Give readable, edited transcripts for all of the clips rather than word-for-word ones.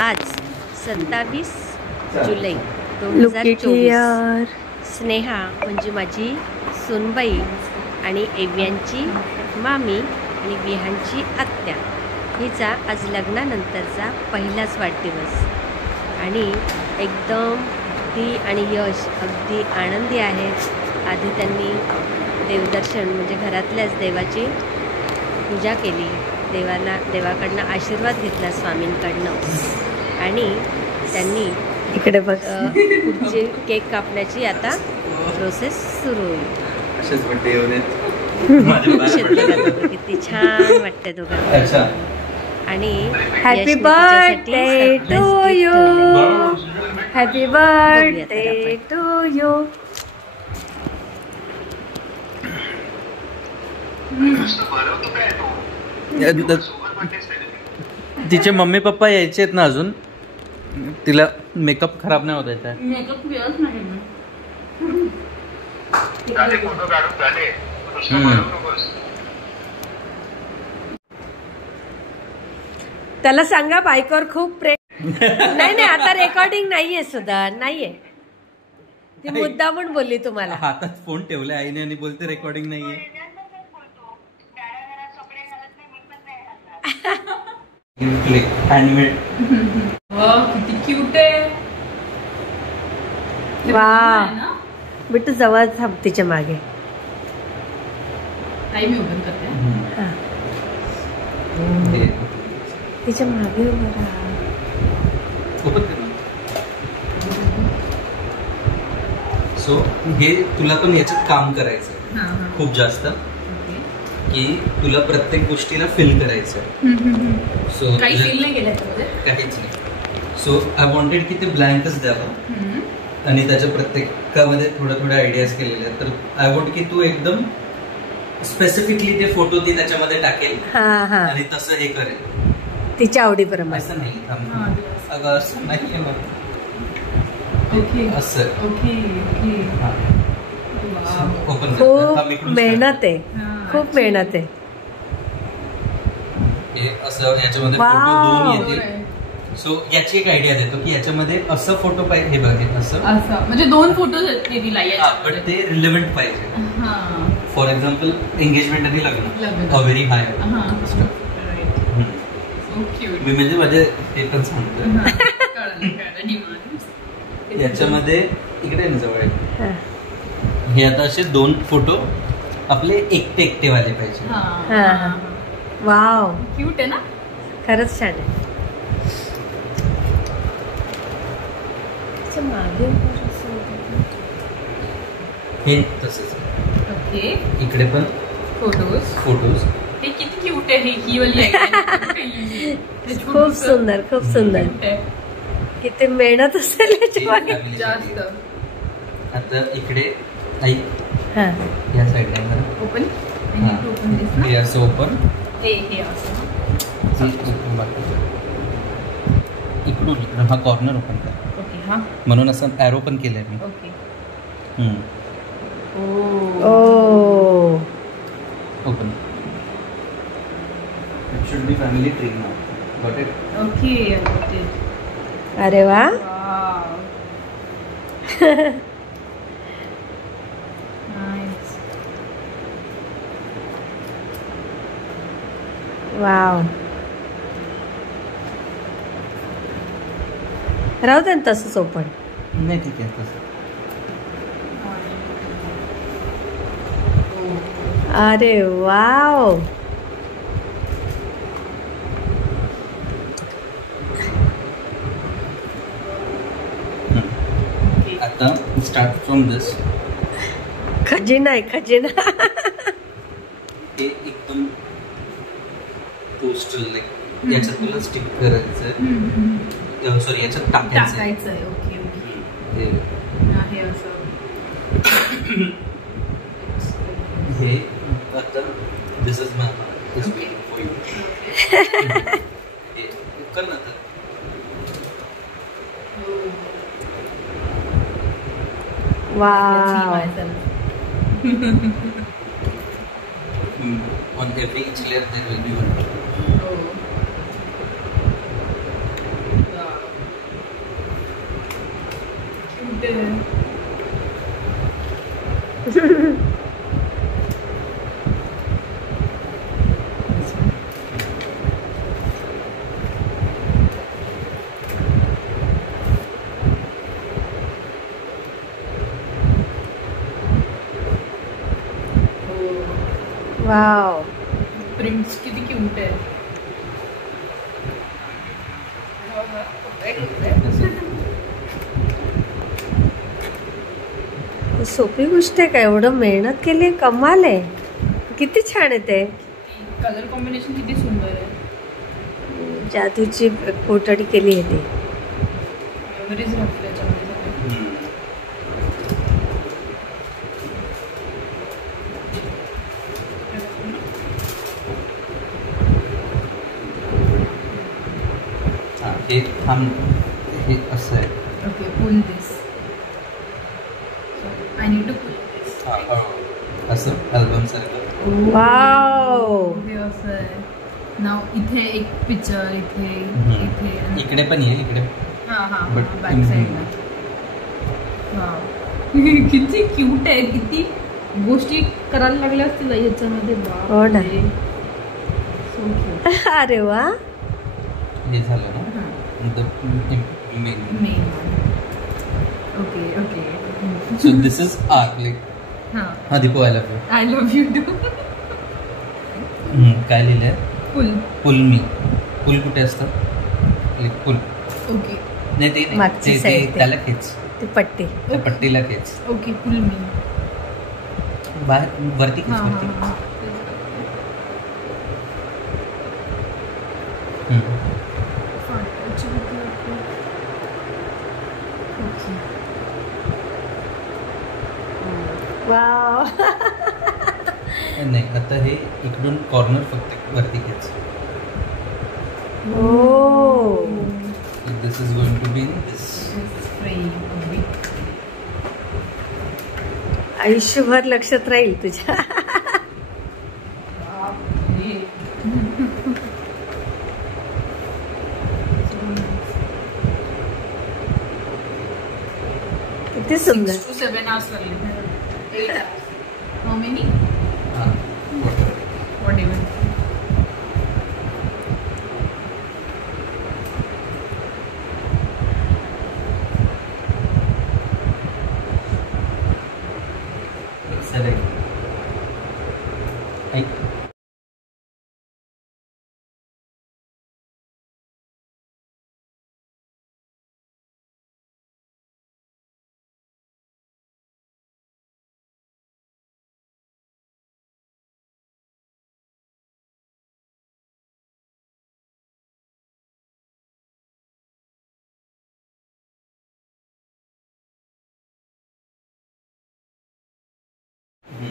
आज 27 जुलै 2024 स्नेहा म्हणजे माझी सुनबाई आणि एव्यांची मामी आणि विहानची आत्या हिचा आज लग्नानंतरचा पहिलाच वाढदिवस आणि एकदम ती आणि यश अगदी आनंदी आहेत। आधी त्यांनी देवदर्शन म्हणजे घरातल्याच देवाची पूजा केली, देवाकडनं आशीर्वाद घेतला स्वामींकडनं आणि त्यांनी इकडे बघ पुढचे केक कापण्याची आता प्रोसेस सुरू होईल। किती छान वाटतं दोघांना आणि happy birthday to you, happy birthday to you. तिचे मम्मी पप्पा यायचे आहेत ना अजून, तिला मेकअप खराब नाही होत आहे। मेकअप व्यवस्थित नाही त्याला सांगा बायकोवर खूप प्रेम नाही आता रेकॉर्डिंग नाहीये सुद्धा, नाहीये ती मुद्दा पण बोलली तुम्हाला। हातात फोन ठेवलाय आईने आणि बोलते रेकॉर्डिंग नाहीये। हँडमेड किती क्यूट आहे। वा बिट्टू जवळ थांब तिच्या मागे। मी ओपन करते तिच्या मागे उभं राहा। सो हे तुला पण याच्यात काम करायचं खूप जास्त की तुला प्रत्येक गोष्टीला फील करायचं। सो काही फील नाही केलं काहीच नाही। सो आय वॉन्टेड की ते ब्लँकच द्यावं आणि त्याच्या प्रत्येकामध्ये थोड्या आयडियाज केलेल्या, तर आय वॉन्ट की तू एकदम स्पेसिफिकली ते फोटो ती त्याच्यामध्ये टाकेल आणि तसं हे करेल तिच्या आवडीप्रमाणे। असं नाही अगं असं नाही असं खूप मेहनत आहे, खूप मेहनत आहे। हे असं याच्यामध्ये फोटो दोन येतील। सो याची एक आयडिया देतो की याच्यामध्ये असं फोटो पाहिजे, हे बघ असं म्हणजे दोन फोटो येतील पण ते रिलेव्हंट पाहिजे। फॉर एक्झाम्पल एंगेजमेंट आणि लग्न अ व्हेरी हाय मी म्हणजे माझे ते पण सांगतो। याच्यामध्ये इकडे जवळ हे आता असे दोन फोटो आपले एकटे वाले पाहिजे। वाव क्यूट आहे ना, खरंच छान आहे। हे तसंच इकडे पण फोटोज हे किती क्यूट आहे ही वाली खूप सुंदर, खूप सुंदर। किती मेहनत असेल याच्यामध्ये जास्त। आता इकडे आई या साईडला ओपन हे असं ओपन इकडून हा कॉर्नर ओपन कर म्हणून असं ॲरो पण केलंय मी। Open it should be family tree now, got it? Okay अरे वा वाव राहू दे तसंच ओपन नाही ठीक आहे तसं। अरे वाव आता स्टार्ट फ्रॉम दिस खजिना आहे खजिना। हे एकदम पोस्टल लाईक याच्यात तुला स्टिक करायचं, सॉरी याच्यात टाकायचं। हे आता दिस इज माय फॉर यू कर ना आता। Wow on every each layer there will be one. Wow. Wow, prints किती क्यूट आहे. सोपी गोष्ट आहे का? एवढं मेहनत केली, कमाल आहे. किती छान आहे ते. कलर कॉम्बिनेशन किती सुंदर आहे. जादूची कोटडी केली आहे ती. मेमरीज राहते त्याच्यामध्ये. हे असं आहे. Okay, pull this. I need to pull this. असं अल्बम सारखं. वाव, हे असं आहे. नाव इथे एक पिक्चर, इथे इकडे पण येईल, इकडे. हा But बॅक साईडला. किती क्यूट आहे. किती गोष्टी करायला लागल्या असतील याच्यामध्ये. हो ना. So cute. अरे वा. हे झालं ना. मेन. Okay. So this is art, like. हा Deepo, I love you. I love you too. काय लिहिलंय? Pull me. पुल कुठे असतं? Like pull. ओके. नाही ते मागची नाही, side ते. त्याला खेच. ती पट्टी. त्या पट्टीला खेच. ओके, पुल मी. बाहेर वरती खेच, वरती. वाव. नाही, आता हे इकडून कॉर्नर फक्त वरती खेच. Oh, this is going to be in this. आयुष्यभर लक्षात राहील तुझ्या. किती सुंदर. 6 to 7 hours लागले. 8 hours. How many? Whatever.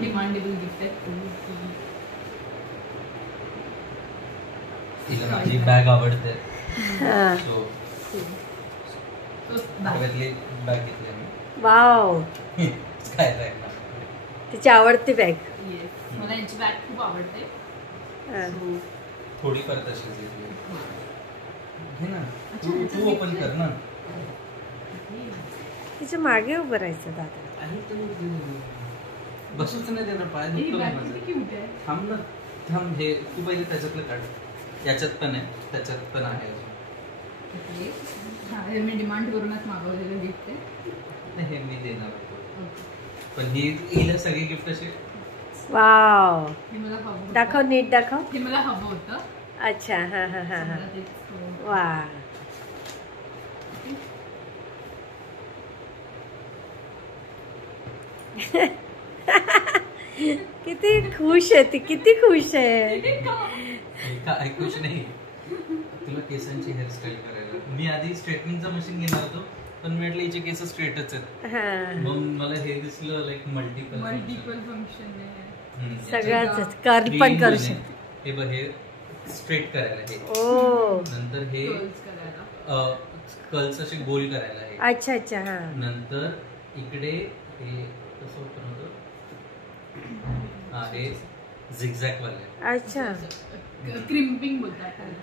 Demandable gift आहे. तिला माझी बॅग आवडते. हा. सो तो बॅगेतली बॅग घेतली मी. वाव, काय राहिलं? तिची आवडती बॅग. Yes. मला यांची बॅग खूप आवडते. हा. So, थोडीफार तशीच घेतली. हे ना, तू ओपन कर ना. तिच्या मागे उभं राहायचं दादा. बसूच नाही देणार, पाय ही दुखतो बॅग माझं. किती cute आहे. थांब ना, थांब. हे तू पहिले त्याच्यातलं काढ. याच्यात पण आहे, त्याच्यात पण आहे अजून. Okay. हा, हे मी डिमांड करूनच मागवलेलं गिफ्ट आहे. नाही, हे मी देणार होतो. पण हिला सगळे गिफ्ट असे. वाव, हे मला हवं होतं. दाखव, नीट दाखव. हे मला हवं होतं. अच्छा, हा हा हा हा. मला तेच, वा, किती खुश आहे ती, किती खुश आहे. काय खुश नाही. तुला केसांची हेअरस्टाईल करायला मी आधी स्ट्रेटनिंगचं मशीन घेणार होतो, पण मी म्हटलं हिचे केस स्ट्रेटच आहेत. हा, मग मला हे दिसलं लाईक मल्टिपल फंक्शन आहे. सगळ्याच कर्ल पण करू शकते. हे बघ, हे स्ट्रेट करायला हे. ओ, नंतर हे Curls करायला. कर्ल्स असे गोल करायला हे. अच्छा अच्छा. हा, नंतर इकडे हे कसं ओपन होतं. हा, हे झिगझॅग वाले. अच्छा. क्रिम्पिंग बोलतात त्याला.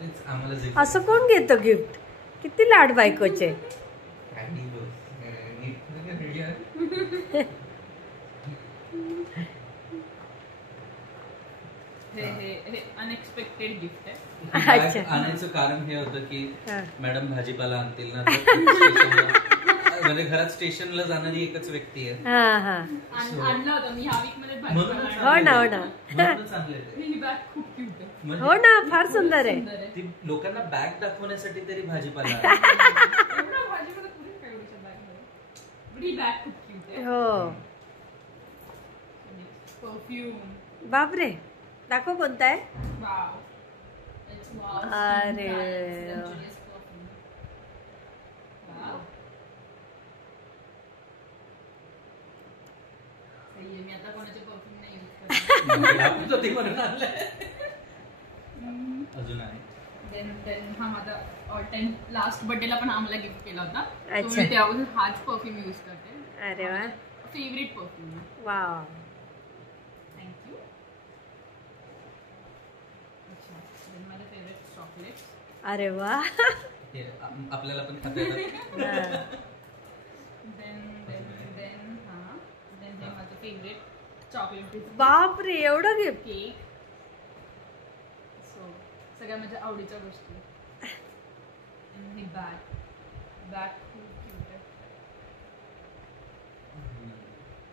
तेच आम्हाला असं कोण घेतं गिफ्ट? किती लाड बायकोचे. हे अनएक्सपेक्टेड गिफ्ट आहे. अच्छा. आणायचं कारण हे होतं की हा. मॅडम भाजीपाला आणतील ना तर स्टेशनला- म्हणजे घरात स्टेशनला जाणारी एकच व्यक्ती आहे. हा हा आणला होता मी ह्या वीक मध्ये म्हणूनच हो ना हो ना म्हणूनच आणलंय ते. ही बॅग खूप क्यूट आहे. म्हणजे हो ना फार सुंदर आहे. सुंदर आहे. ती लोकांना बॅग दाखवण्यासाठी तरी भाजीपाला आहे. एवढं भाजीमध्ये कुठे काय एवढ्याच्या बॅगमध्ये? पण ही बॅग खूप क्यूट आहे. हो परफ्यूम. बापरे दाखव कोणता आहे. वाव. It's wow. अरे. Luxurious perfume. Wow. सही आहे. मी आता कोणाचे परफ्यूम नाही यूज करत. दाखवत होती म्हणून आणलंय. अजून आहे. देन हा माझा ऑल टाइम लास्ट बर्थडेला पण आम्हाला गिफ्ट केला होता. अच्छा. मी त्यापासून हाच परफ्यूम यूज करते. अरे वा फेवरेट परफ्यूम. वाव. थँक्यू. अच्छा. देन माझे फेवरेट चॉकलेट्स. अरे वा हे आपल्याला पण खाता येतात. देन हा देन हे माझं फेवरेट चॉकलेट बापरे एवढं गिफ्ट. केक. सो सगळ्या माझ्या आवडीच्या गोष्टी. ही बॅग खूप क्यूट आहे.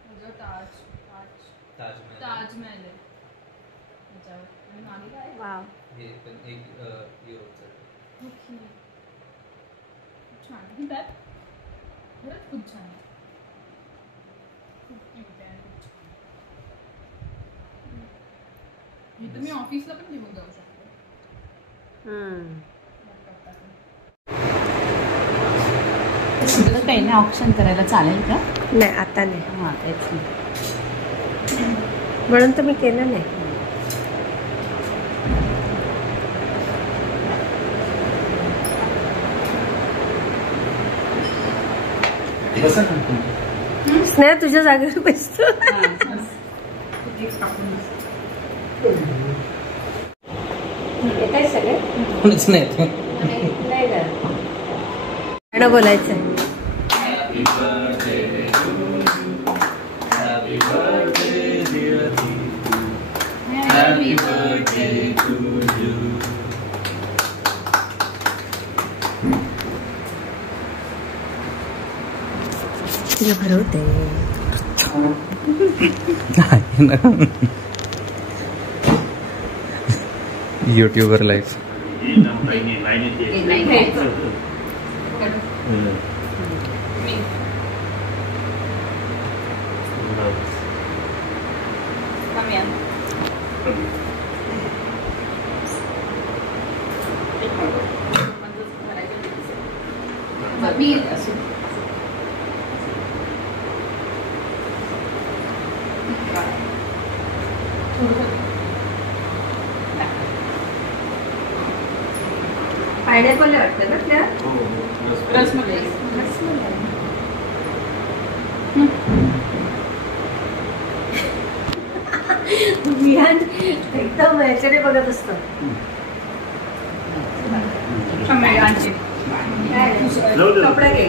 माझं ताजमहल आहे त्याच्यावर. आणि मागे काय आहे? वाव हे पण एक युरोपचं आहे. खूप छान. ही बॅग खरंच खूप छान आहे. खूप क्यूट आहे आणि खूप छान. हे तुम्ही ऑफिसला पण घेऊन जाऊ शकता. काही नाही ऑप्शन करायला चालेल का? नाही आता नाही हां तेच म्हणून तर मी केलं नाही. स्नेहा तुझ्या जागेवर बसतो. येत आहे सगळे कोणीच नाही. नाही ना गाणं बोलायचं. तुला भरवते. YouTuber life. पायनॅपल वाटतं ना त्या रसमलाई. विहान एकदम याच्याने बघत असतो. कपडा घे.